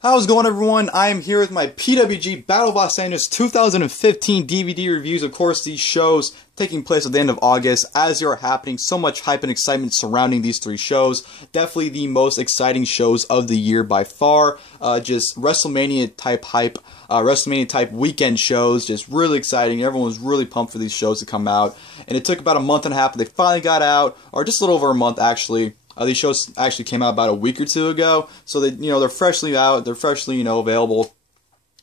How's it going, everyone? I am here with my PWG Battle of Los Angeles 2015 DVD reviews. Of course, these shows taking place at the end of August. As they are happening, so much hype and excitement surrounding these three shows. Definitely the most exciting shows of the year by far. Just WrestleMania type hype, WrestleMania type weekend shows. Just really exciting. Everyone was really pumped for these shows to come out. And it took about a month and a half, but they finally got out, or just a little over a month actually. These shows actually came out about a week or two ago, so they, they're freshly out, they're freshly, available,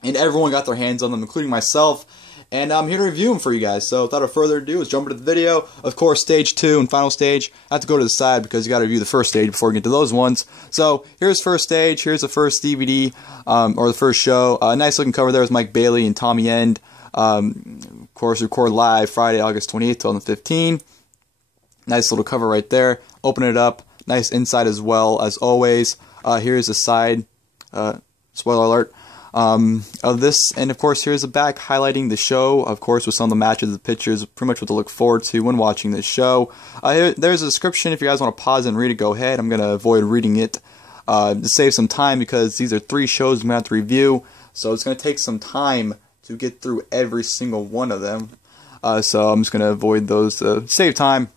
and everyone got their hands on them, including myself, and I'm here to review them for you guys. So without further ado, let's jump into the video. Of course, stage 2 and final stage, I have to go to the side because you got to review the first stage before we get to those ones. So here's first stage, here's the first DVD, or the first show. Nice looking cover there with Mike Bailey and Tommy End. Of course, record live Friday, August 28th, 2015. Nice little cover right there. Open it up. Nice inside as well, as always. Here's the side, spoiler alert, of this. And of course, here's the back highlighting the show, of course, with some of the matches, the pictures, pretty much what to look forward to when watching this show. There's a description. If you guys want to pause and read it, go ahead. I'm going to avoid reading it to save some time because these are 3 shows I'm going to have to review. So it's going to take some time to get through every single one of them. So I'm just going to avoid those to save time.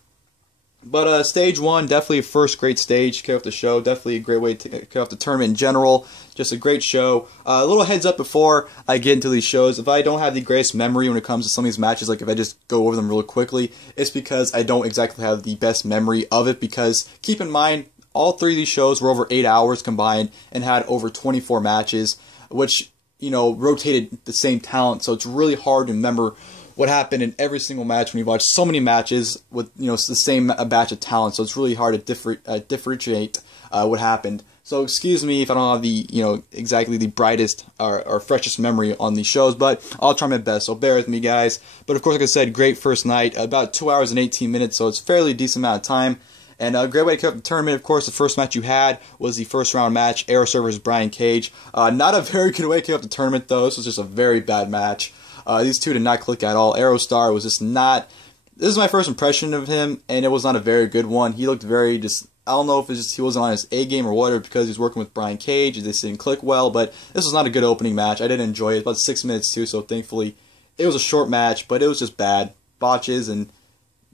But stage 1, definitely a first great stage to kick off the show. Definitely a great way to kick off the tournament in general. Just a great show. A little heads up before I get into these shows. If I don't have the greatest memory when it comes to some of these matches, like if I just go over them really quickly, it's because I don't exactly have the best memory of it. Because keep in mind, all 3 of these shows were over 8 hours combined and had over 24 matches, which, rotated the same talent. So it's really hard to remember what happened in every single match when you watch so many matches with the same batch of talent. So it's really hard to differentiate what happened. So excuse me if I don't have the exactly the brightest or freshest memory on these shows, but I'll try my best. So bear with me, guys. But of course, like I said, great first night, about 2 hours and 18 minutes. So it's fairly decent amount of time. And a great way to kick off the tournament. Of course, the first match you had was the first round match, Aero versus Brian Cage. Not a very good way to kick off the tournament, though. This was just a very bad match. These two did not click at all. Aerostar was just not... This is my first impression of him, and it was not a very good one. He looked very just... I don't know if it's just he wasn't on his A game or whatever because he was working with Brian Cage. This didn't click well, but this was not a good opening match. I didn't enjoy it. About 6 minutes too, so thankfully it was a short match, but it was just bad. Botches, and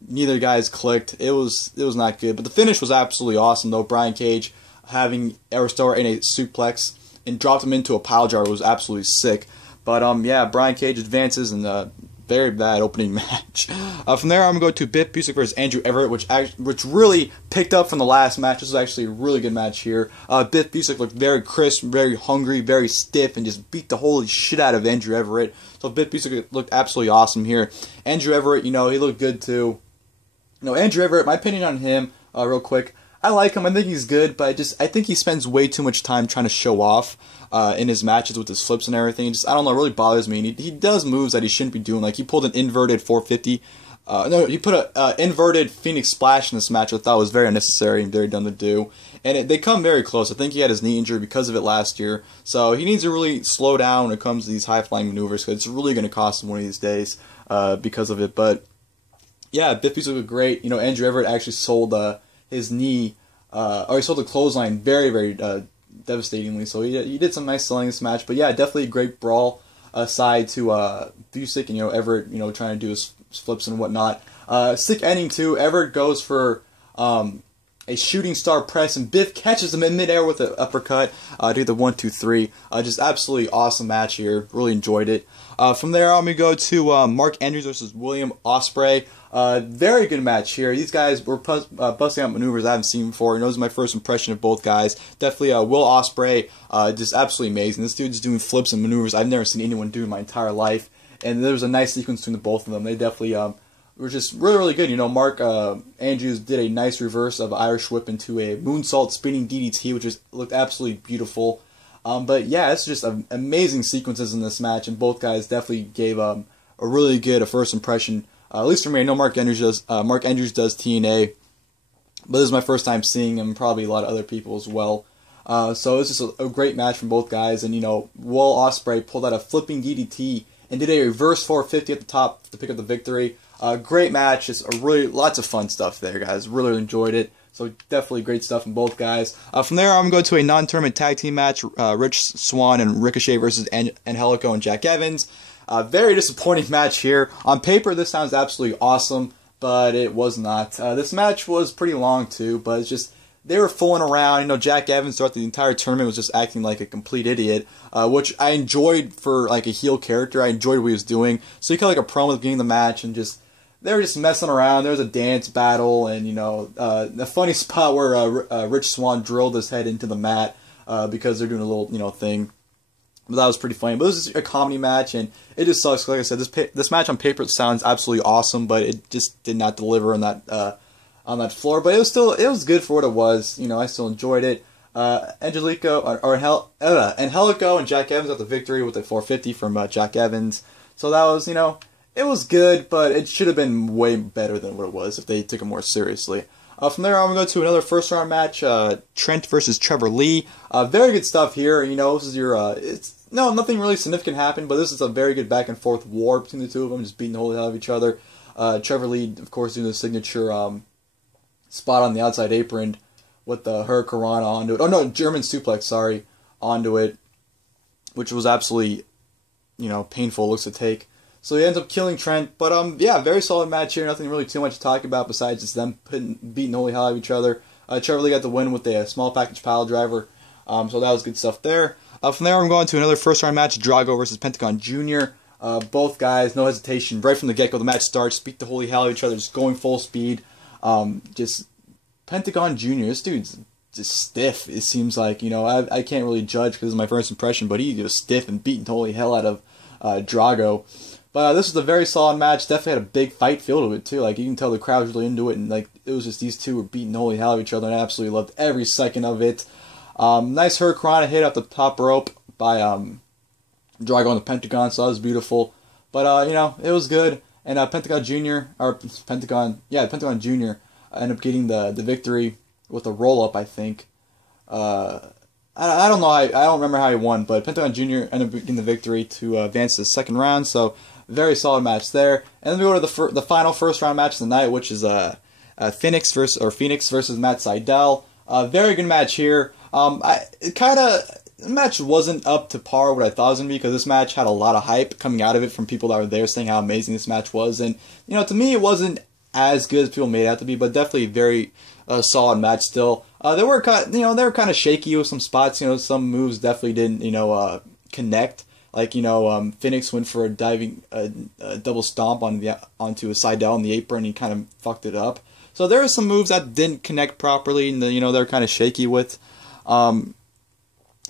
neither guys clicked. It was not good. But the finish was absolutely awesome, though. Brian Cage having Aerostar in a suplex and dropped him into a pile driver was absolutely sick. But, yeah, Brian Cage advances in a very bad opening match. From there, I'm going to go to Biff Busick versus Andrew Everett, which really picked up from the last match. This was actually a really good match here. Biff Busick looked very crisp, very hungry, very stiff, and just beat the holy shit out of Andrew Everett. So Biff Busick looked absolutely awesome here. Andrew Everett, he looked good too. Andrew Everett, my opinion on him, real quick, I like him. I think he's good, but I think he spends way too much time trying to show off in his matches with his flips and everything. I don't know, it really bothers me. And he does moves that he shouldn't be doing. Like he pulled an inverted 450. No, he put an inverted Fénix splash in this match, which I thought was very unnecessary and very dumb to do. And they come very close. I think he had his knee injured because of it last year. So he needs to really slow down when it comes to these high-flying maneuvers because it's really going to cost him one of these days because of it. But yeah, Biff Busick looked great. Andrew Everett actually sold his knee, or he sold the clothesline very, very devastatingly. So he did some nice selling this match. But yeah, definitely a great brawl side to Busick and Everett, trying to do his flips and whatnot. Sick ending too. Everett goes for a shooting star press, and Biff catches him in midair with an uppercut. Do the 1, 2, 3. Just absolutely awesome match here. Really enjoyed it. From there, I'm going to go to Mark Andrews versus William Ospreay. Very good match here. These guys were busting out maneuvers I haven't seen before. This is my first impression of both guys. Definitely Will Ospreay, just absolutely amazing. This dude's doing flips and maneuvers I've never seen anyone do in my entire life. And there was a nice sequence between the both of them. They definitely were just really, really good. Mark Andrews did a nice reverse of Irish Whip into a moonsault spinning DDT, which looked absolutely beautiful. But yeah, it's just amazing sequences in this match, and both guys definitely gave a really good first impression. At least for me, I know Mark Andrews does TNA, but this is my first time seeing him. Probably a lot of other people as well. So it's just a great match from both guys, and Will Ospreay pulled out a flipping DDT and did a reverse 450 at the top to pick up the victory. Great match, just lots of fun stuff there, guys. Really enjoyed it. So definitely great stuff from both guys. From there, I'm going to a non-tournament tag team match. Swann and Ricochet versus Angélico and Jack Evans. Very disappointing match here. On paper, this sounds absolutely awesome, but it was not. This match was pretty long too, but it's just they were fooling around. You know, Jack Evans throughout the entire tournament was just acting like a complete idiot, which I enjoyed for like a heel character. I enjoyed what he was doing. So he kind of like a promo at the beginning of the match, and just they were just messing around. There was a dance battle, and you know, the funny spot where Rich Swann drilled his head into the mat because they're doing a little thing. But that was pretty funny. But it was just a comedy match, and it just sucks. Like I said, this match on paper sounds absolutely awesome, but it just did not deliver on that floor. But it was good for what it was. You know, I still enjoyed it. Angélico Angélico and Jack Evans got the victory with a 450 from Jack Evans. So that was, it was good, but it should have been way better than what it was if they took it more seriously. From there, I'm going to go to another first-round match, Trent versus Trevor Lee. Very good stuff here. This is your, nothing really significant happened, but this is a very good back-and-forth war between the two of them, just beating the holy hell out of each other. Trevor Lee, of course, doing the signature spot on the outside apron with the Hurricane onto it. Oh, no, German suplex, sorry, onto it, which was absolutely, painful looks to take. So he ends up killing Trent, but yeah, very solid match here. Nothing really too much to talk about besides just them beating the holy hell out of each other. Trevor Lee got the win with a small package pile driver, so that was good stuff there. From there, I'm going to another first round match, Drago versus Pentagón Jr. Both guys, no hesitation, right from the get-go. The match starts, beat the holy hell out of each other, just going full speed. Just Pentagón Jr. This dude's just stiff. It seems like I can't really judge because it's my first impression, but he was stiff and beating the holy hell out of Drago. But this was a very solid match. Definitely had a big fight feel to it, too. Like, you can tell the crowd was really into it, and, like, it was just these two were beating the holy hell out of each other, and I absolutely loved every second of it. Nice Hurricane hit off the top rope by Drago on the Pentagon, so that was beautiful. But, it was good. And Pentagón Jr. ended up getting the victory with a roll-up, I think. I don't know. I don't remember how he won, but Pentagón Jr. ended up getting the victory to advance to the second round, so very solid match there. And then we go to the final first round match of the night, which is Fénix versus Matt Sydal. Very good match here. The match wasn't up to par what I thought it was going to be because this match had a lot of hype coming out of it from people that were there saying how amazing this match was. And, to me it wasn't as good as people made it out to be, but definitely a very solid match still. They were kind of shaky with some spots. Some moves definitely didn't, connect. Like, Fénix went for a diving double stomp onto a Sydal on the apron, and he kind of fucked it up. So there are some moves that didn't connect properly, and they're kind of shaky with. But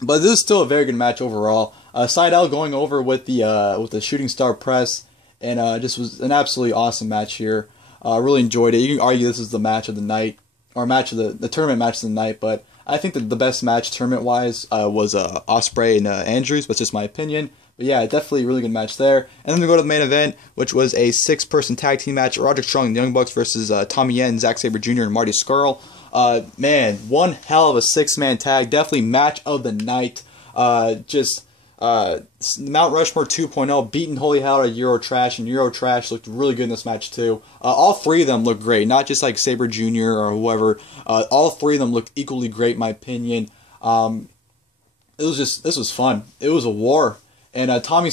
this is still a very good match overall. Sydal going over with the shooting star press, and just was an absolutely awesome match here. Really enjoyed it. You can argue this is the match of the night, or match of the tournament match of the night, but I think that the best match tournament-wise was Ospreay and Andrews, but it's just my opinion. But yeah, definitely a really good match there. And then we go to the main event, which was a 6-person tag team match. Roderick Strong and the Young Bucks versus Tommy Yen, Zack Sabre Jr., and Marty Scurll. Man, one hell of a 6-man tag. Definitely match of the night. Mount Rushmore 2.0, beating holy hell out of Eurotrash, and Eurotrash looked really good in this match too. All three of them looked great, not just like Sabre Jr. or whoever. All three of them looked equally great in my opinion. This was fun. It was a war. And Tommy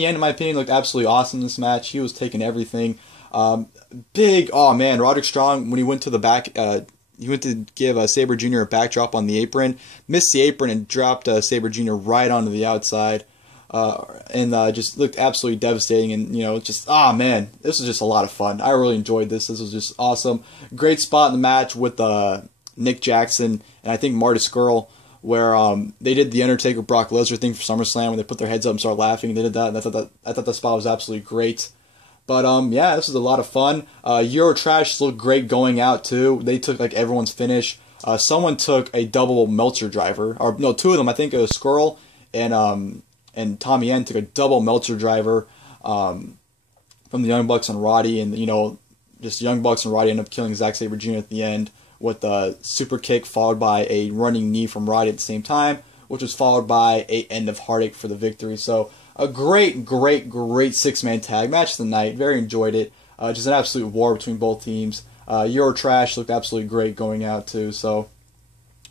Yen, in my opinion, looked absolutely awesome in this match. He was taking everything. Roderick Strong, when he went to the back, he went to give Sabre Jr. a backdrop on the apron, missed the apron and dropped Sabre Jr. right onto the outside, and just looked absolutely devastating. And this was just a lot of fun. I really enjoyed this. This was just awesome. Great spot in the match with Nick Jackson and I think Marty Scurll, where they did the Undertaker Brock Lesnar thing for SummerSlam, when they put their heads up and started laughing. They did that, and I thought that spot was absolutely great. But yeah, this was a lot of fun. Eurotrash looked great going out too. They took like everyone's finish. Someone took a double Meltzer driver, or no, two of them. I think it was Scurll and Tommy Yen took a double Meltzer driver from the Young Bucks and Roddy, and just Young Bucks and Roddy ended up killing Zack Sabre Jr. at the end with a super kick followed by a running knee from Roddy at the same time, which was followed by a end of heartache for the victory. So a great 6-man tag match of the night. Very enjoyed it. Just an absolute war between both teams. Euro Trash looked absolutely great going out too. So,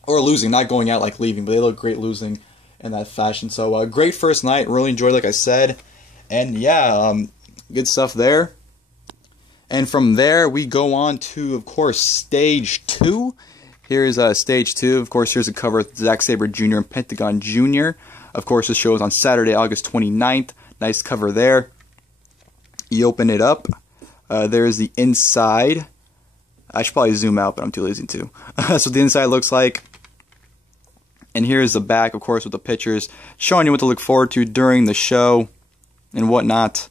or losing, not going out like leaving, but they look great losing in that fashion. So great first night. Really enjoyed, like I said, and yeah, good stuff there. And from there, we go on to, of course, Stage 2. Here's Stage 2. Of course, here's a cover of Zack Sabre Jr. and Pentagón Jr. Of course, this show is on Saturday, August 29th. Nice cover there. You open it up. There's the inside. I should probably zoom out, but I'm too lazy to. So the inside looks like. And here's the back, of course, with the pictures showing you what to look forward to during the show and whatnot.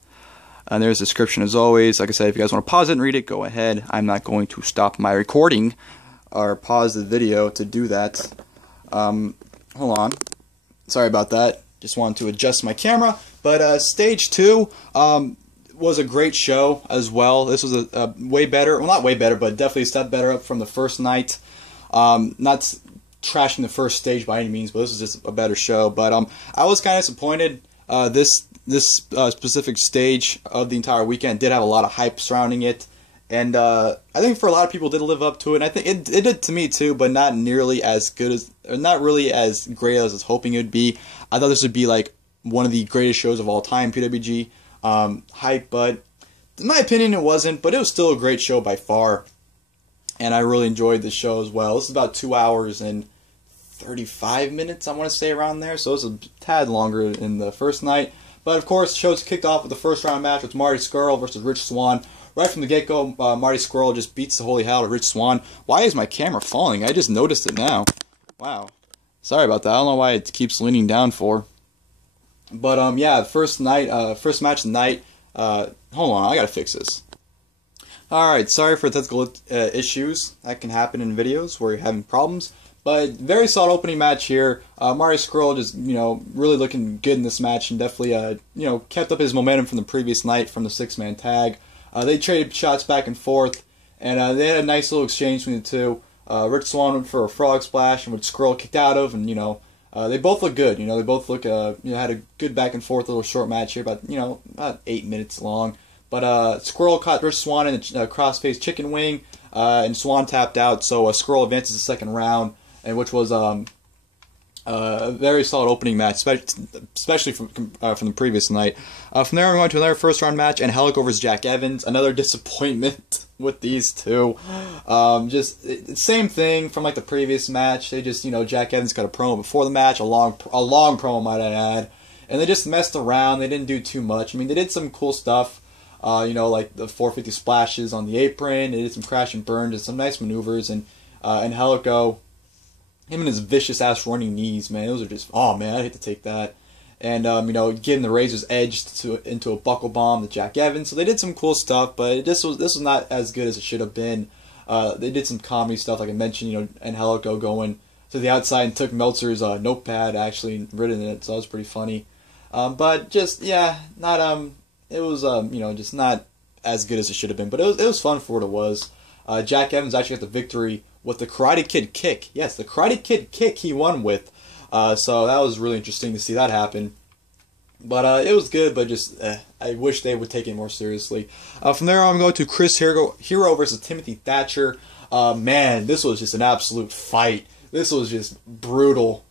And there's a description as always. Like I said, if you guys want to pause it and read it, go ahead. I'm not going to stop my recording or pause the video to do that. Hold on. Sorry about that. Just wanted to adjust my camera. But Stage 2 was a great show as well. This was a way better, well, not way better, but definitely a step better up from the first night. Not trashing the first stage by any means, but this is just a better show. But I was kind of disappointed. This specific stage of the entire weekend did have a lot of hype surrounding it, and I think for a lot of people it did live up to it. And I think it did to me too, but not nearly as good as, or not really as great as I was hoping it would be. I thought this would be like one of the greatest shows of all time, PWG hype, but in my opinion it wasn't. But it was still a great show by far, and I really enjoyed the show as well. This is about 2 hours and 35 minutes, I want to say, around there, so it's a tad longer than the first night. But of course, the show's kicked off with the first round match with Marty Scurll versus Rich Swann. Right from the get-go, Marty Scurll just beats the holy hell out of Rich Swann. Why is my camera falling? I just noticed it now. Wow. Sorry about that. I don't know why it keeps leaning down for. But yeah, first match of the night. Hold on, I gotta fix this. Alright, sorry for technical issues. That can happen in videos where you're having problems. But very solid opening match here. Marty Scurll just, really looking good in this match, and definitely, kept up his momentum from the previous night from the six-man tag. They traded shots back and forth, and they had a nice little exchange between the two. Rich Swann went for a frog splash, and which Scurll kicked out of, and they both look good. They both look, had a good back and forth little short match here, about 8 minutes long. But Scurll caught Rich Swann in a cross-face chicken wing, and Swann tapped out, so Scurll advances the second round. And which was a very solid opening match, especially from the previous night. From there, we went to another first round match, Angélico versus Jack Evans. Another disappointment with these two. Just same thing from like the previous match. They just, Jack Evans got a promo before the match, a long promo, might I add, and they just messed around. They didn't do too much. I mean, they did some cool stuff. Like the 450 splashes on the apron. They did some crash and burn, did some nice maneuvers, and Angélico, him and his vicious ass running knees, man, those are just, oh man, I hate to take that. And getting the Razor's Edge into a buckle bomb to Jack Evans. So they did some cool stuff, but this was not as good as it should have been. They did some comedy stuff, like I mentioned, Angélico going to the outside and took Meltzer's notepad actually and written it, so that was pretty funny. But just, yeah, not it was just not as good as it should have been. But it was fun for what it was. Jack Evans actually got the victory with the Karate Kid kick. Yes, the Karate Kid kick he won with. So that was really interesting to see that happen. But it was good, but just I wish they would take it more seriously. From there on, I'm going to Chris Hero versus Timothy Thatcher. Man, this was just an absolute fight. This was just brutal.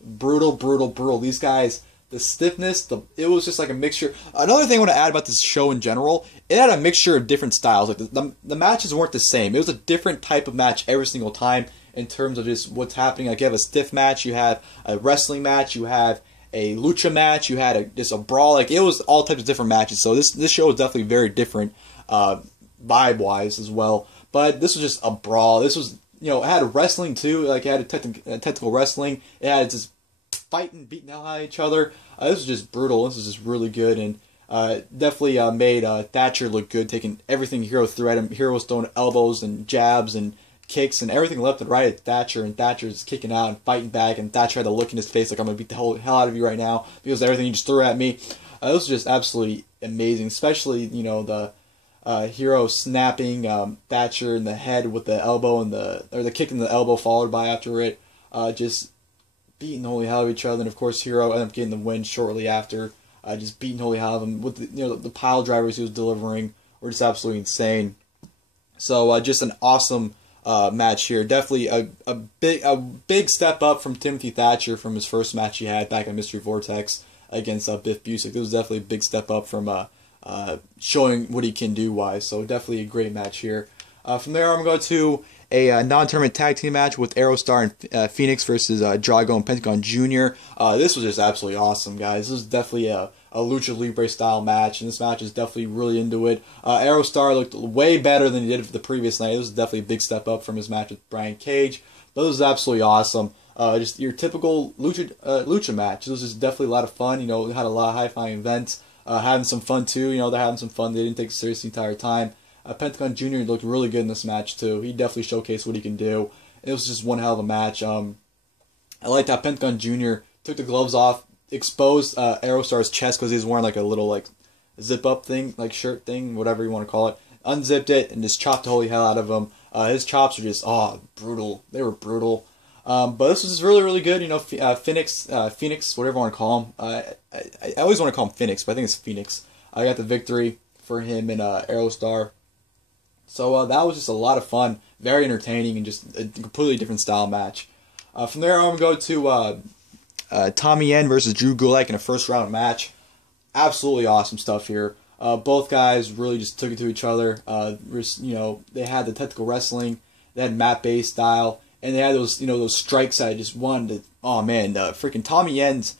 These guys, the stiffness, it was just like a mixture. Another thing I want to add about this show in general, it had a mixture of different styles. Like the matches weren't the same. It was a different type of match every single time in terms of just what's happening. Like you have a stiff match, you have a wrestling match, you have a lucha match, you had just a brawl. Like it was all types of different matches. So this show was definitely very different vibe-wise as well. But this was just a brawl. This was, it had wrestling too. Like it had technical wrestling. It had just fighting, beating the hell out of each other. This was just brutal. This was just really good, and definitely made Thatcher look good, taking everything Hero threw at him. Hero was throwing elbows and jabs and kicks and everything left and right at Thatcher, and Thatcher's kicking out and fighting back, and Thatcher had the look in his face like, I'm going to beat the hell out of you right now because of everything you just threw at me. This was just absolutely amazing, especially, the Hero snapping Thatcher in the head with the elbow and the kick in the elbow followed by after it, just beating the holy hell out of each other. And of course Hero ended up getting the win shortly after, just beating the holy hell out of him with the pile drivers he was delivering were just absolutely insane. So just an awesome match here. Definitely a big step up from Timothy Thatcher from his first match he had back at Mystery Vortex against Biff Busick. It was definitely a big step up from showing what he can do wise. So definitely a great match here. From there, I'm going to go to a non-tournament tag team match with Aero and Fénix versus Drago and Pentagón Jr. This was just absolutely awesome, guys. This was definitely a Lucha Libre style match, and this match is definitely really into it. Aero looked way better than he did for the previous night. It was definitely a big step up from his match with Brian Cage, but this was absolutely awesome. Just your typical lucha match. This was just definitely a lot of fun. You know, had a lot of high-flying events, having some fun too. You know, they're having some fun. They didn't take it seriously the entire time. Pentagón Jr. looked really good in this match too. He definitely showcased what he can do. It was just one hell of a match. I liked how Pentagón Jr. took the gloves off, exposed Aerostar's chest because he was wearing like a little like zip up thing, like shirt thing, whatever you want to call it. Unzipped it and just chopped the holy hell out of him. His chops were just brutal. They were brutal. But this was just really, really good. You know, Fénix, whatever you want to call him. I always want to call him Fénix, but I think it's Fénix. I got the victory for him in Aerostar. So that was just a lot of fun, very entertaining, and just a completely different style match. From there, I'm going to go to Tommy Yen versus Drew Gulak in a first round match. Absolutely awesome stuff here. Both guys really just took it to each other. You know, they had the technical wrestling, they had mat-based style, and they had those those strikes that I just wanted to. Oh man, freaking Tommy Yen's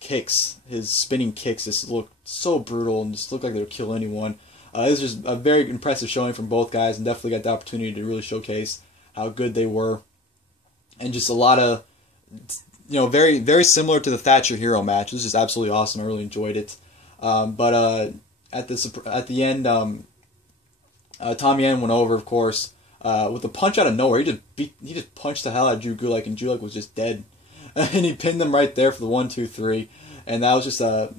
kicks, his spinning kicks, just looked so brutal and just looked like they would kill anyone. This was just a very impressive showing from both guys, and definitely got the opportunity to really showcase how good they were, and just a lot of very, very similar to the Thatcher Hero match. It was just absolutely awesome. I really enjoyed it. But at the end, Tommy Yen went over, of course, with a punch out of nowhere. He just punched the hell out of Drew Gulak, and Gulak was just dead, and he pinned him right there for the 1, 2, 3, and that was just a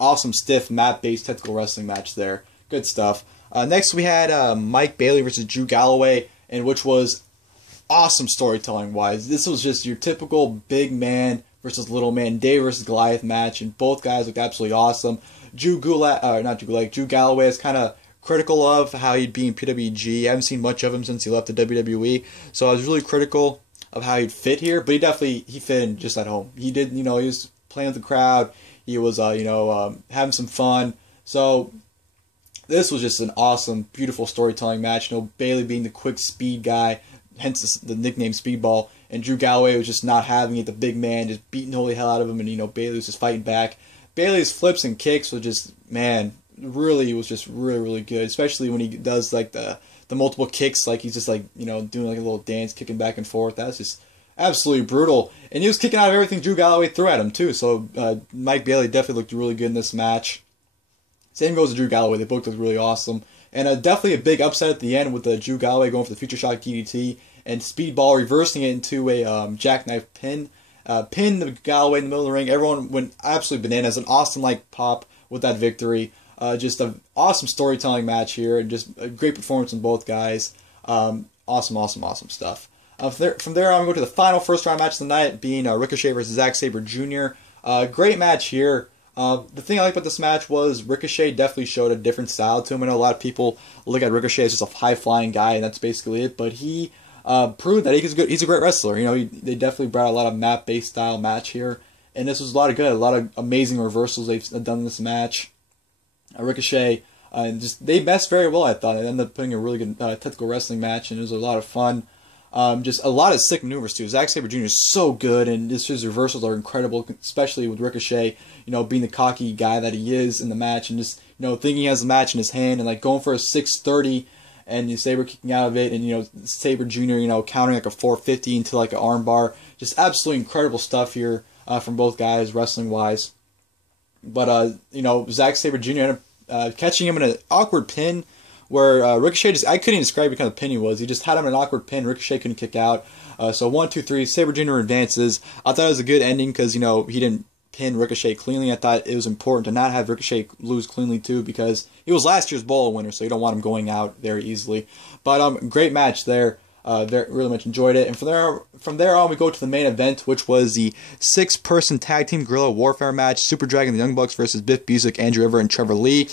awesome, stiff, mat-based technical wrestling match there. Good stuff. Next, we had Mike Bailey versus Drew Galloway, and which was awesome storytelling-wise. This was just your typical big man versus little man, Dave versus Goliath match, and both guys looked absolutely awesome. Drew Galloway is kind of critical of how he'd be in PWG. I haven't seen much of him since he left the WWE, so I was really critical of how he'd fit here, but he fit in just at home. He did, he was playing with the crowd. He was, having some fun. So this was just an awesome, beautiful storytelling match. Bailey being the quick speed guy, hence the nickname Speedball, and Drew Galloway was just not having it, the big man, just beating the holy hell out of him, and Bailey was just fighting back. Bailey's flips and kicks were just, man, really was just really, really good, especially when he does like the multiple kicks, like he's just like, doing like a little dance, kicking back and forth. That's just absolutely brutal. And he was kicking out of everything Drew Galloway threw at him too, so Mike Bailey definitely looked really good in this match. Same goes to Drew Galloway. They both looked really awesome. And definitely a big upset at the end with Drew Galloway going for the Future Shock DDT and Speedball reversing it into a jackknife pin. Pinned Galloway in the middle of the ring. Everyone went absolutely bananas. An awesome pop with that victory. Just an awesome storytelling match here, and just a great performance from both guys. Awesome stuff. From there, I'm going to go to the final first round match of the night, being Ricochet versus Zack Sabre Jr. Great match here. The thing I like about this match was Ricochet definitely showed a different style to him. I know a lot of people look at Ricochet as just a high-flying guy, and that's basically it. But he proved that he's good. He's a great wrestler. They definitely brought a lot of map-based style match here, and this was a lot of amazing reversals they've done in this match. Ricochet, they messed very well. I thought they ended up putting a really good technical wrestling match, and it was a lot of fun. Just a lot of sick maneuvers too. Zack Sabre Jr. is so good, and his reversals are incredible, especially with Ricochet, being the cocky guy that he is in the match, and just, thinking he has the match in his hand, and like going for a 630, and Sabre kicking out of it, and Sabre Jr. Countering like a 450 into like an armbar. Just absolutely incredible stuff here from both guys, wrestling wise. But Zack Sabre Jr. ended up catching him in an awkward pin, where Ricochet I couldn't even describe what kind of pin he was. He just had him in an awkward pin. Ricochet couldn't kick out. So 1, 2, 3, Sabre Jr. advances. I thought it was a good ending because, he didn't pin Ricochet cleanly. I thought it was important to not have Ricochet lose cleanly too, because he was last year's Bowl winner, so you don't want him going out very easily. But great match there. Really much enjoyed it. And from there on, we go to the main event, which was the 6-person tag team guerrilla warfare match. Super Dragon, the Young Bucks versus Biff Busick, Andrew Everett, and Trevor Lee.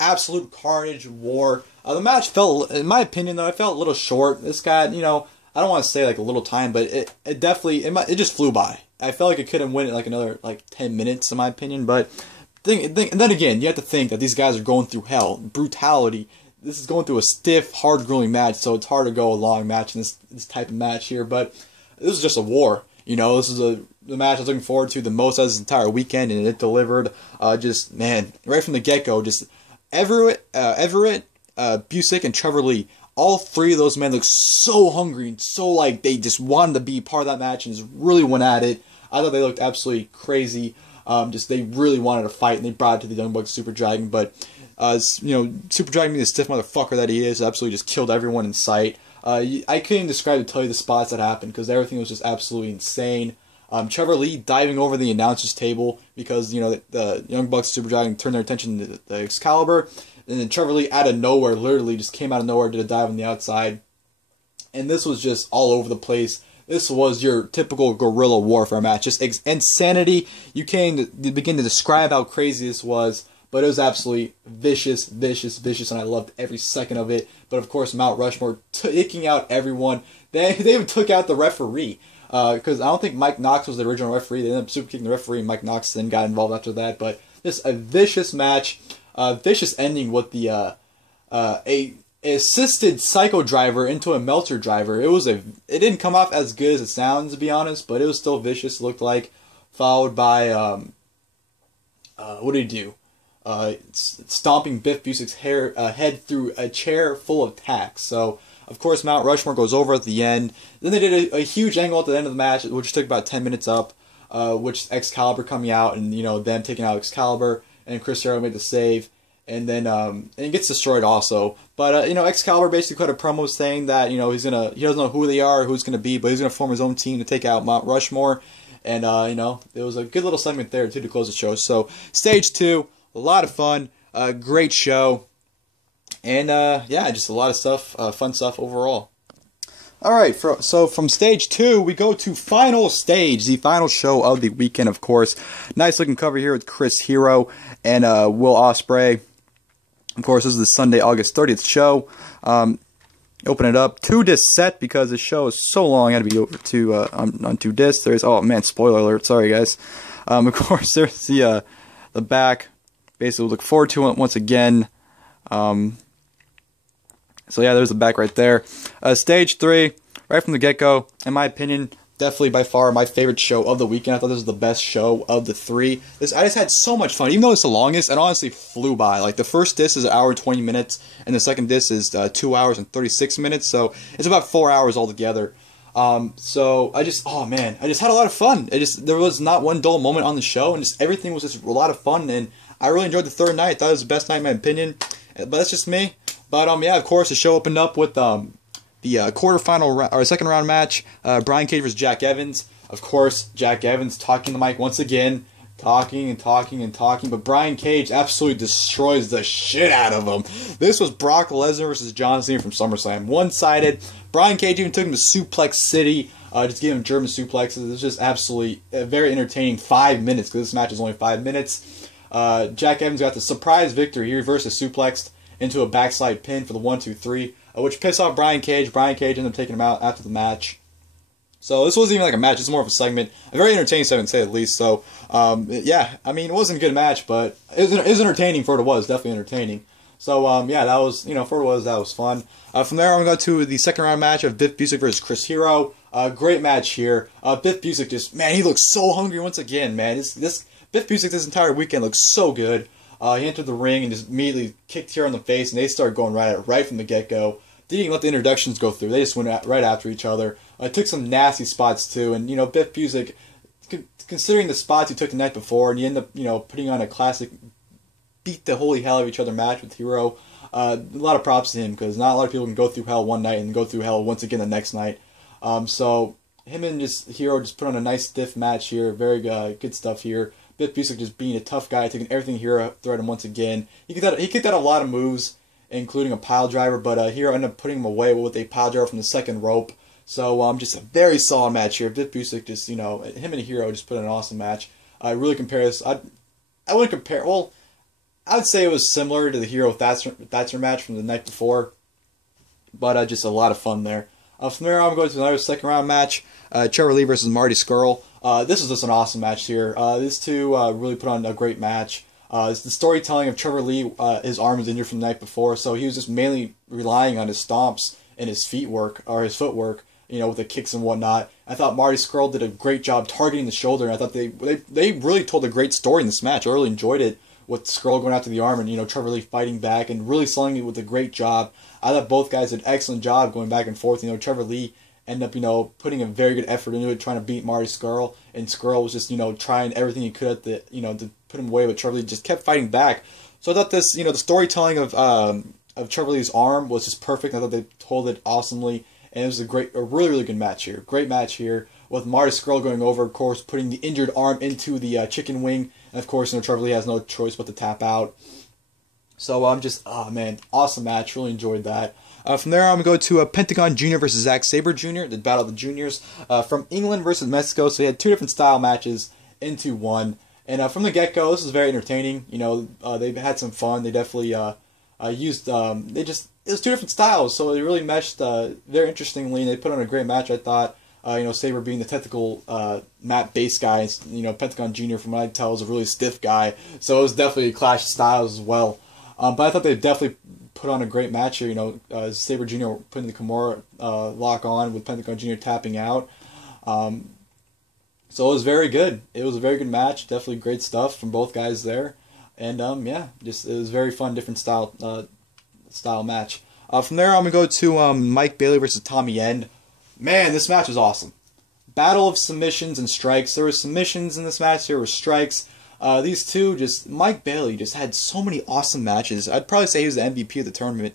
Absolute carnage war. The match felt, in my opinion, though, it felt a little short. This guy, you know, I don't want to say like a little time, but it definitely, it just flew by. I felt like it could have went like another like 10 minutes, in my opinion. But and then again, you have to think that these guys are going through hell, brutality. This is going through a stiff, hard, grueling match, so it's hard to go a long match in this type of match here. But this is just a war. You know, this is the match I was looking forward to the most as this entire weekend, and it delivered. Just, man, right from the get-go, just Everett, Busick, and Trevor Lee. All three of those men look so hungry and so like they just wanted to be part of that match and just really went at it. I thought they looked absolutely crazy. Just they really wanted to fight, and they brought it to the Young Bucks Super Dragon. But you know, Super Dragon, being the stiff motherfucker that he is, absolutely just killed everyone in sight. I couldn't describe to tell you the spots that happened because everything was just absolutely insane. Trevor Lee diving over the announcer's table because, you know, the Young Bucks Super Dragon turned their attention to the Excalibur, and then Trevor Lee out of nowhere, literally just came out of nowhere, did a dive on the outside, and this was just all over the place. This was your typical guerrilla warfare match, just insanity. You can't begin to describe how crazy this was. But it was absolutely vicious, and I loved every second of it. But of course, Mount Rushmore taking out everyone. They even took out the referee. Because I don't think Mike Knox was the original referee. They ended up super kicking the referee, and Mike Knox then got involved after that. But just a vicious match. Vicious ending with the a assisted Psycho driver into a Meltzer driver. It didn't come off as good as it sounds, to be honest, but it was still vicious, it looked like. Followed by, what did he do? Stomping Biff Busick's head through a chair full of tacks. So, of course, Mount Rushmore goes over at the end. Then they did a huge angle at the end of the match, which took about 10 minutes up, which Excalibur coming out and, you know, them taking out Excalibur, and Chris Hero made the save, and then and it gets destroyed also. But, you know, Excalibur basically cut a promo saying that, you know, he doesn't know who they are or who it's going to be, but he's going to form his own team to take out Mount Rushmore. And, you know, it was a good little segment there, too, to close the show. So, Stage 2. A lot of fun, great show, and yeah, just a lot of stuff, fun stuff overall. Alright, so from Stage 2, we go to Final Stage, the final show of the weekend, of course. Nice looking cover here with Chris Hero and Will Ospreay. Of course, this is the Sunday, August 30th show. Open it up, 2-disc set because the show is so long, I had to be over to on 2 discs. There's, oh man, spoiler alert, sorry guys. Of course, there's the back. Basically, we'll look forward to it once again. So yeah, there's the back right there. Stage 3, right from the get-go, in my opinion, definitely by far my favorite show of the weekend. I thought this was the best show of the 3. I just had so much fun. Even though it's the longest, it honestly flew by. Like, the first disc is 1 hour and 20 minutes, and the second disc is 2 hours and 36 minutes. So it's about 4 hours altogether. So I just had a lot of fun. There was not one dull moment on the show, and just everything was just a lot of fun, and I really enjoyed the third night. I thought it was the best night in my opinion, but that's just me. But yeah, of course, the show opened up with the quarterfinal or second round match, Brian Cage versus Jack Evans. Of course, Jack Evans talking to the mic once again, talking and talking and talking, but Brian Cage absolutely destroys the shit out of him. This was Brock Lesnar versus John Cena from SummerSlam, one-sided. Brian Cage even took him to Suplex City, just gave him German suplexes. It was just absolutely a very entertaining 5 minutes because this match is only 5 minutes. Jack Evans got the surprise victory. He reversed a suplex into a backslide pin for the 1-2-3, which pissed off Brian Cage. Brian Cage ended up taking him out after the match. So this wasn't even like a match, it's more of a segment. A very entertaining segment, to say the least. So, yeah, I mean, it wasn't a good match, but it was entertaining for what it was. Definitely entertaining. So, yeah, that was, you know, for what it was, that was fun. From there, I'm going to go to the second round match of Biff Busick versus Chris Hero. Great match here. Biff Busick just, man, he looks so hungry once again, man. Biff Busick this entire weekend looks so good. He entered the ring and just immediately kicked Hero in the face, and they started going right from the get-go. Didn't even let the introductions go through. They just went right after each other. Took some nasty spots, too. And, you know, Biff Busick, considering the spots he took the night before, and you end up, you know, putting on a classic beat the holy hell out of each other match with Hero. A lot of props to him, because not a lot of people can go through hell one night and go through hell once again the next night. So, him and Hero just put on a nice stiff match here. Very good stuff here. Biff Busick just being a tough guy, taking everything Hero threw at him once again. He kicked out a lot of moves, including a pile driver, but Hero ended up putting him away with a pile driver from the second rope. So just a very solid match here. Biff Busick just, you know, him and Hero just put in an awesome match. I really compares. I wouldn't compare. Well, I would say it was similar to the Hero Thatcher match from the night before, but just a lot of fun there. From there, I'm going to another second round match. Trevor Lee versus Marty Scurll. This is just an awesome match here. These two really put on a great match. It's the storytelling of Trevor Lee. His arm was injured from the night before, so he was just mainly relying on his stomps and his his footwork, with the kicks and whatnot. I thought Marty Scurll did a great job targeting the shoulder, and I thought they really told a great story in this match. I really enjoyed it, with Scurll going after the arm and, Trevor Lee fighting back and really selling it with a great job. I thought both guys did an excellent job going back and forth. Trevor Lee ended up, putting a very good effort into it, trying to beat Marty Scurll, and Scurll was just, trying everything he could to put him away, but Trevor Lee just kept fighting back. So I thought this, the storytelling of Trevor Lee's arm was just perfect. I thought they told it awesomely, and it was a really, really good match here. Great match here, with Marty Scurll going over, of course, putting the injured arm into the chicken wing, and of course, Trevor Lee has no choice but to tap out. So I'm just, oh man, awesome match. Really enjoyed that. From there, I'm going to go to Pentagón Jr. versus Zack Sabre Jr., the Battle of the Juniors, from England versus Mexico. So he had two different style matches into one. And from the get-go, this was very entertaining. They had some fun. They definitely used, it was two different styles, so they really meshed very interestingly, and they put on a great match, I thought. Sabre being the technical mat-based guy, Pentagón Jr., from what I can tell, is a really stiff guy, so it was definitely a clash of styles as well. But I thought they definitely put on a great match here. Sabre Jr. putting the Kimura lock on with Pentagón Jr. tapping out. So it was very good. It was a very good match. Definitely great stuff from both guys there. And it was very fun, different style match. From there, I'm gonna go to Mike Bailey versus Tommy End. Man, this match was awesome. Battle of submissions and strikes. There were submissions in this match. There were strikes. These two, Mike Bailey just had so many awesome matches. I'd probably say he was the MVP of the tournament,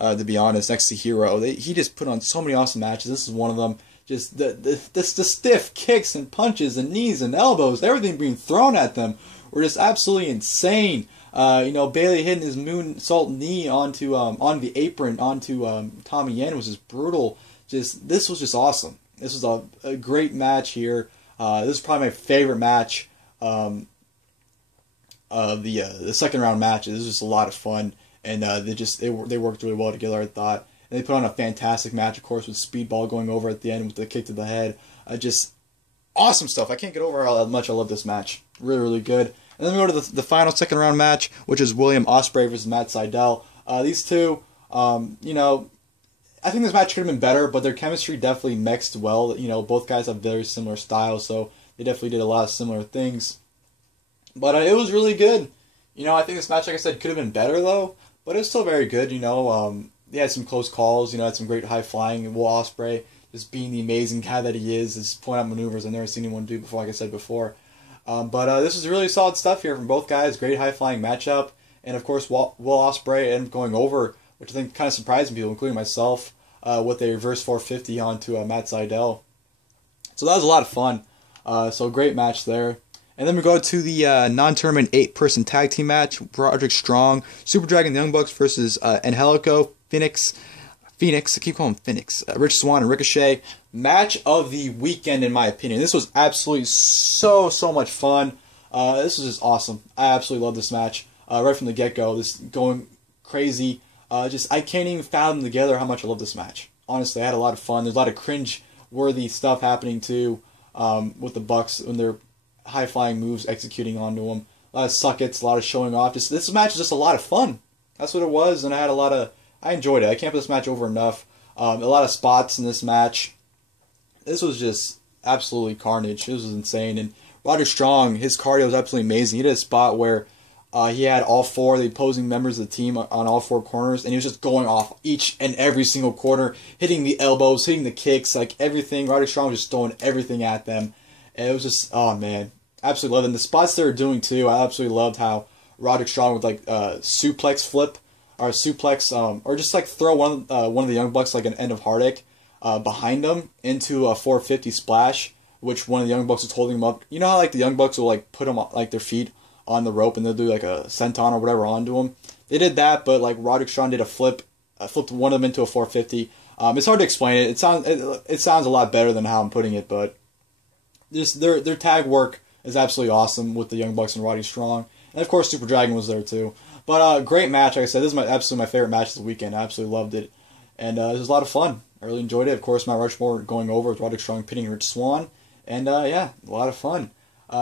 to be honest, next to Hero. He just put on so many awesome matches. This is one of them. Just the stiff kicks and punches and knees and elbows, everything being thrown at them were just absolutely insane. Bailey hitting his moonsault knee onto the apron onto Tommy Yen was just brutal. This was just awesome. This was a great match here. This is probably my favorite match. The second round matches. This was just a lot of fun, and they worked really well together, I thought. And they put on a fantastic match, of course, with Speedball going over at the end with the kick to the head. Just awesome stuff. I can't get over how much I love this match. Really, really good. And then we go to the final second round match, which is William Ospreay versus Matt Sydal. These two, I think this match could have been better, but their chemistry definitely mixed well. Both guys have very similar styles, so they definitely did a lot of similar things. But it was really good. I think this match, like I said, could have been better, though. But it's still very good, They had some close calls, had some great high flying. Will Ospreay, just being the amazing guy that he is, his point out maneuvers I've never seen anyone do before, like I said before. But this is really solid stuff here from both guys. Great high flying matchup. And of course, Will Ospreay ended up going over, which I think kind of surprised people, including myself, with a reverse 450 onto Matt Sydal. So that was a lot of fun. So great match there. And then we go to the non-tournament 8-person tag team match. Roderick Strong, Super Dragon, the Young Bucks versus Angélico, Fénix, I keep calling him Fénix, Rich Swann and Ricochet. Match of the weekend, in my opinion. This was absolutely so much fun. This was just awesome. I absolutely love this match. Right from the get-go, this going crazy. I can't even fathom together how much I love this match. Honestly, I had a lot of fun. There's a lot of cringe-worthy stuff happening too with the Bucks when they're high-flying moves executing onto them. A lot of suck-its, a lot of showing off. This match is just a lot of fun. That's what it was, and I enjoyed it. I can't put this match over enough. A lot of spots in this match. This was just absolutely carnage. It was insane. And Roderick Strong, his cardio was absolutely amazing. He did a spot where he had all four of the opposing members of the team on all four corners, and he was just going off each and every single corner, hitting the elbows, hitting the kicks, like everything. Roderick Strong was just throwing everything at them. And it was just, oh man, absolutely loved it. And the spots they were doing too, I absolutely loved how Roderick Strong would suplex flip, or suplex, or just throw one of the Young Bucks like an end of heartache behind them into a 450 splash, which one of the Young Bucks was holding him up. You know how the Young Bucks will put them their feet on the rope and they'll do a senton or whatever onto them. They did that, but Roderick Strong did a flip, flipped one of them into a 450. It's hard to explain it. It sounds a lot better than how I'm putting it, but just their tag work is absolutely awesome with the Young Bucks and Roddy Strong. And of course Super Dragon was there too. But great match. Like I said, this is absolutely my favorite match of the weekend. I absolutely loved it. And it was a lot of fun. I really enjoyed it. Of course, Mount Rushmore going over with Roderick Strong pinning Rich Swann. And yeah, a lot of fun.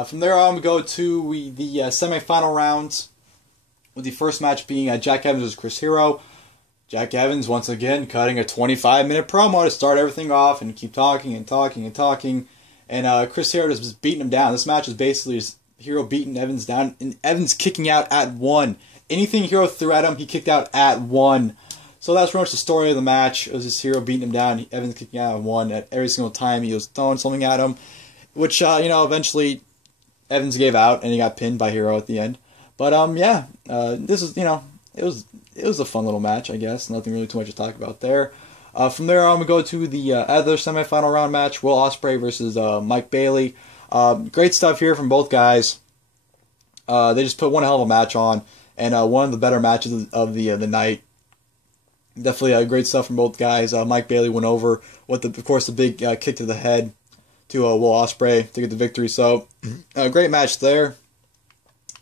From there on, we go to the semifinal rounds, with the first match being Jack Evans versus Chris Hero. Jack Evans, once again, cutting a 25-minute promo to start everything off and keep talking and talking and talking. And Chris Hero just beating him down. This match is basically just Hero beating Evans down, and Evans kicking out at 1. Anything Hero threw at him, he kicked out at 1. So that's pretty much the story of the match. It was just Hero beating him down, Evans kicking out at 1 at every single time he was throwing something at him, which, eventually Evans gave out and he got pinned by Hero at the end. But, yeah, this is, it was a fun little match, I guess. Nothing really too much to talk about there. From there on, we go to the other semifinal round match, Will Ospreay versus Mike Bailey. Great stuff here from both guys. They just put one hell of a match on, and one of the better matches of the night. Definitely great stuff from both guys. Mike Bailey went over with, of course, the big kick to the head to Will Ospreay to get the victory. So, great match there.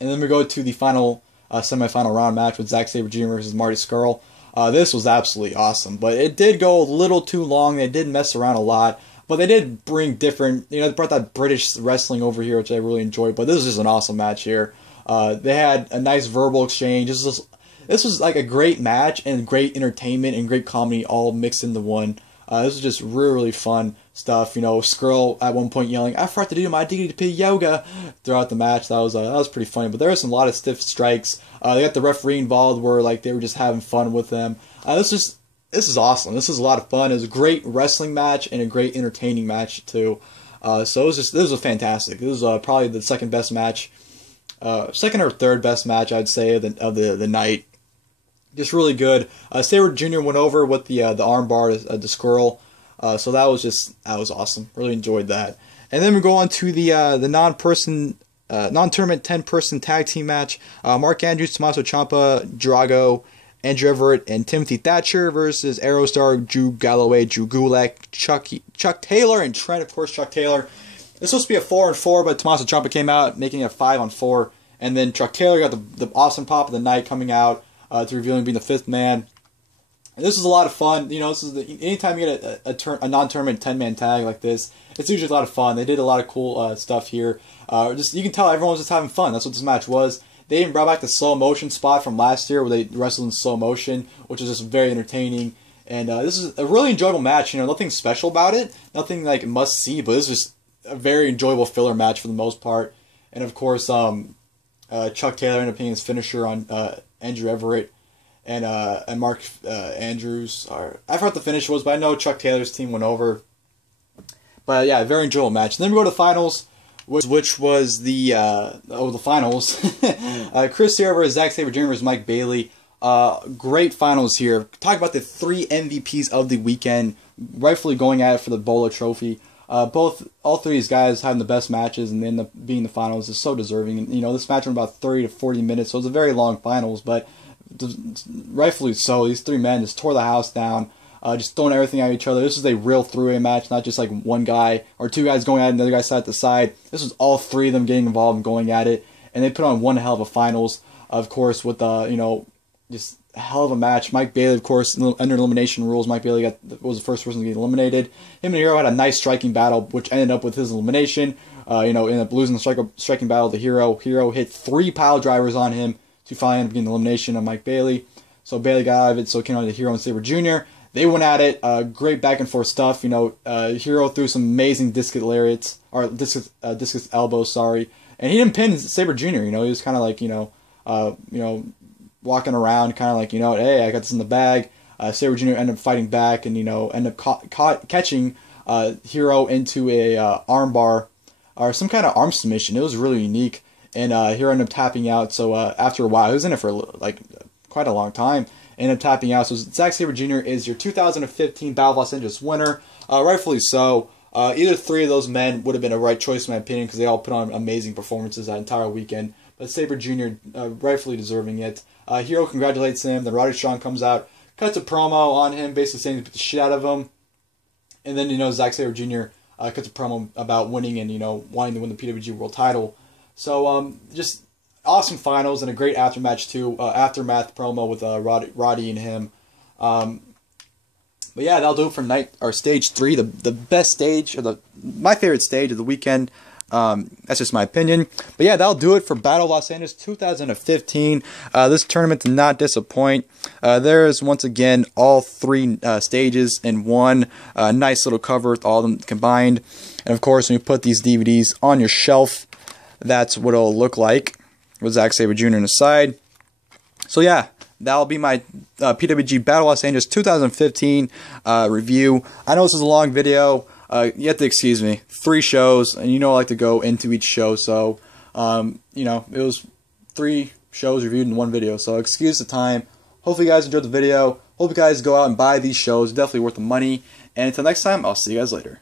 And then we go to the final semifinal round match with Zack Sabre Jr. versus Marty Scurll. This was absolutely awesome, but it did go a little too long. They did mess around a lot, but they did bring different, they brought that British wrestling over here, which I really enjoyed. But this was just an awesome match here. They had a nice verbal exchange. This was like a great match and great entertainment and great comedy all mixed into one. This was just really, really fun stuff. Scurll at one point yelling, "I forgot to do my DDP yoga" throughout the match. That was pretty funny. But there was a lot of stiff strikes. They got the referee involved, where like they were just having fun with them. This is awesome. This was a lot of fun. It was a great wrestling match and a great entertaining match too. So this was fantastic. This was probably the second best match, second or third best match I'd say of the night. Just really good. Sabre Jr. went over with the armbar to Scurll. So that was awesome. Really enjoyed that. And then we go on to the non-tournament 10-person tag team match. Mark Andrews, Tommaso Ciampa, Drago, Andrew Everett, and Timothy Thatcher versus Aero star Drew Galloway, Drew Gulak, Chuck Taylor, and Trent. Of course, Chuck Taylor. It's supposed to be a 4-on-4, but Tommaso Ciampa came out making it a 5-on-4. And then Chuck Taylor got the awesome pop of the night coming out to reveal him being the 5th man. And this is a lot of fun. This is anytime you get a non-tournament 10-man tag like this, it's usually a lot of fun. They did a lot of cool stuff here. You can tell everyone was just having fun. That's what this match was. They even brought back the slow motion spot from last year where they wrestled in slow motion, which is just very entertaining. And this is a really enjoyable match. Nothing special about it, nothing like must see, but this is just a very enjoyable filler match for the most part. And of course, Chuck Taylor ended up hitting his finisher on Andrew Everett. And Mark Andrews, I forgot the finish was, but I know Chuck Taylor's team went over. But yeah, very enjoyable match. And then we go to the finals, which was the finals. Chris Hero versus Zack Sabre Jr. versus Mike Bailey. Great finals here. Talk about the 3 MVPs of the weekend, rightfully going at it for the Bola Trophy. All 3 of these guys having the best matches and end up being the finals is so deserving. And this match went about 30 to 40 minutes, so it was a very long finals, but rightfully so. These 3 men just tore the house down, just throwing everything at each other. This is a real three-way match, not just like one guy or 2 guys going at it and the other guy side to side. This was all 3 of them getting involved and going at it, and they put on one hell of a finals, of course, with just a hell of a match. Mike Bailey, of course, under elimination rules, Mike Bailey was the first person to get eliminated. Him and Hero had a nice striking battle, which ended up with his elimination. Ended up losing the striking battle to Hero. Hero hit 3 pile drivers on him to finally end up getting the elimination of Mike Bailey. So Bailey got out of it, so it came on to Hero and Sabre Jr. They went at it, great back and forth stuff. Hero threw some amazing discus lariats, or discus elbows, sorry. And he didn't pin Sabre Jr., he was kind of like, walking around, kind of like, hey, I got this in the bag. Sabre Jr. ended up fighting back and, ended up catching Hero into a armbar, or some kind of arm submission. It was really unique. And Hero ended up tapping out, so after a while, he was in it for quite a long time, ended up tapping out. So Zack Sabre Jr. is your 2015 Battle of Los Angeles winner, rightfully so. Either 3 of those men would have been a right choice in my opinion, because they all put on amazing performances that entire weekend. But Sabre Jr. Rightfully deserving it. Hero congratulates him. Then Roderick Strong comes out, cuts a promo on him, basically saying to beat the shit out of him. And then, Zack Sabre Jr. Cuts a promo about winning and, wanting to win the PWG World title. So, just awesome finals and a great aftermath too. Aftermath promo with Roddy and him. But yeah, that'll do it for stage 3, the best stage, or my favorite stage of the weekend. That's just my opinion. But yeah, that'll do it for Battle of Los Angeles 2015. This tournament did not disappoint. There's once again all 3 stages in one. Nice little cover with all of them combined. And of course, when you put these DVDs on your shelf, that's what it'll look like with Zack Sabre Jr. on the side. So yeah, that'll be my PWG Battle Los Angeles 2015 review. I know this is a long video. You have to excuse me. 3 shows, and you know I like to go into each show, so you know, it was 3 shows reviewed in one video, so excuse the time. Hopefully you guys enjoyed the video. Hope you guys go out and buy these shows. Definitely worth the money. And until next time, I'll see you guys later.